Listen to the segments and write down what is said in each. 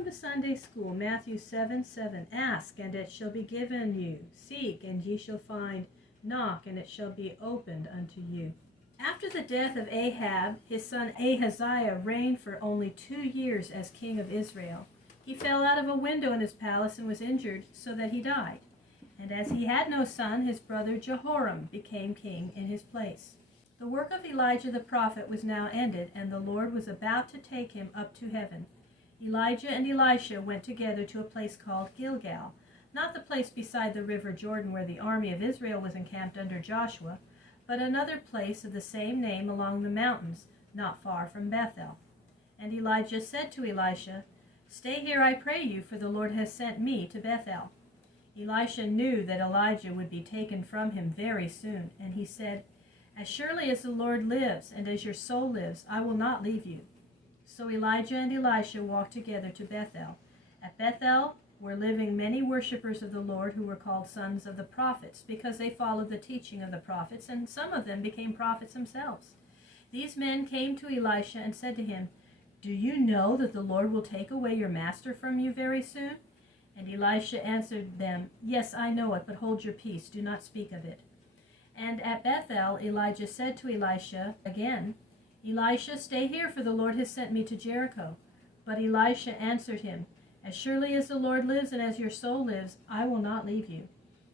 Welcome to Sunday School, Matthew 7:7. Ask, and it shall be given you. Seek, and ye shall find. Knock, and it shall be opened unto you. After the death of Ahab, his son Ahaziah reigned for only 2 years as king of Israel. He fell out of a window in his palace and was injured, so that he died. And as he had no son, his brother Jehoram became king in his place. The work of Elijah the prophet was now ended, and the Lord was about to take him up to heaven. Elijah and Elisha went together to a place called Gilgal, not the place beside the river Jordan where the army of Israel was encamped under Joshua, but another place of the same name along the mountains, not far from Bethel. And Elijah said to Elisha, "Stay here, I pray you, for the Lord has sent me to Bethel." Elisha knew that Elijah would be taken from him very soon, and he said, "As surely as the Lord lives, and as your soul lives, I will not leave you." So Elijah and Elisha walked together to Bethel. At Bethel were living many worshippers of the Lord who were called sons of the prophets, because they followed the teaching of the prophets, and some of them became prophets themselves. These men came to Elisha and said to him, "Do you know that the Lord will take away your master from you very soon?" And Elisha answered them, "Yes, I know it, but hold your peace, do not speak of it." And at Bethel Elijah said to Elisha again, "Elisha, stay here, for the Lord has sent me to Jericho." But Elisha answered him, "As surely as the Lord lives and as your soul lives, I will not leave you."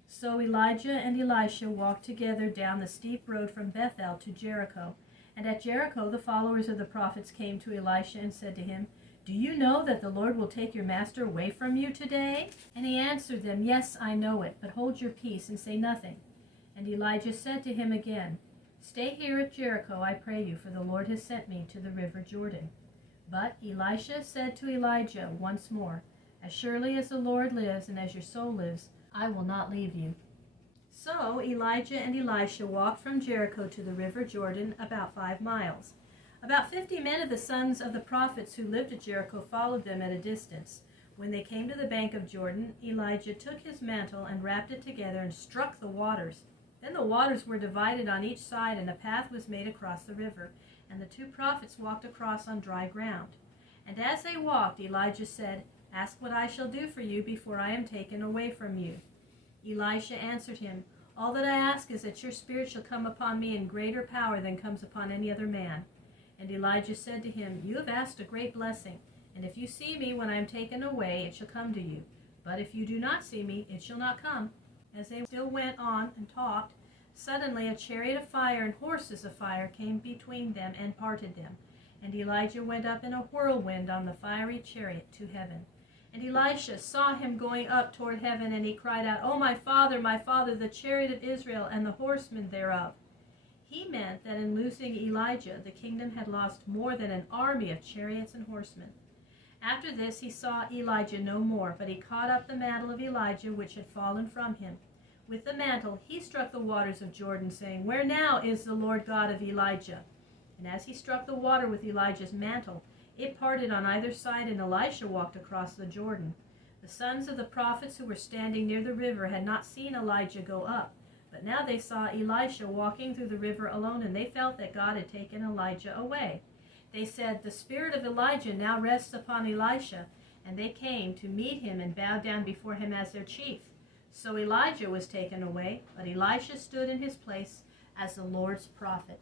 So Elijah and Elisha walked together down the steep road from Bethel to Jericho. And at Jericho the followers of the prophets came to Elisha and said to him, "Do you know that the Lord will take your master away from you today?" And he answered them, "Yes, I know it, but hold your peace and say nothing." And Elijah said to him again, "Stay here at Jericho, I pray you, for the Lord has sent me to the river Jordan." But Elisha said to Elijah once more, "As surely as the Lord lives and as your soul lives, I will not leave you." So Elijah and Elisha walked from Jericho to the river Jordan, about 5 miles. About 50 men of the sons of the prophets who lived at Jericho followed them at a distance. When they came to the bank of Jordan, Elijah took his mantle and wrapped it together and struck the waters. Then the waters were divided on each side, and a path was made across the river, and the 2 prophets walked across on dry ground. And as they walked, Elijah said, "Ask what I shall do for you before I am taken away from you." Elisha answered him, "All that I ask is that your spirit shall come upon me in greater power than comes upon any other man." And Elijah said to him, "You have asked a great blessing, and if you see me when I am taken away, it shall come to you. But if you do not see me, it shall not come." As they still went on and talked, suddenly a chariot of fire and horses of fire came between them and parted them. And Elijah went up in a whirlwind on the fiery chariot to heaven. And Elisha saw him going up toward heaven, and he cried out, my father, the chariot of Israel and the horsemen thereof." He meant that in losing Elijah, the kingdom had lost more than an army of chariots and horsemen. After this he saw Elijah no more, but he caught up the mantle of Elijah which had fallen from him. With the mantle he struck the waters of Jordan, saying, "Where now is the Lord God of Elijah?" And as he struck the water with Elijah's mantle, it parted on either side, and Elisha walked across the Jordan. The sons of the prophets who were standing near the river had not seen Elijah go up, but now they saw Elisha walking through the river alone, and they felt that God had taken Elijah away. They said, "The spirit of Elijah now rests upon Elisha," and they came to meet him and bowed down before him as their chief. So Elijah was taken away, but Elisha stood in his place as the Lord's prophet.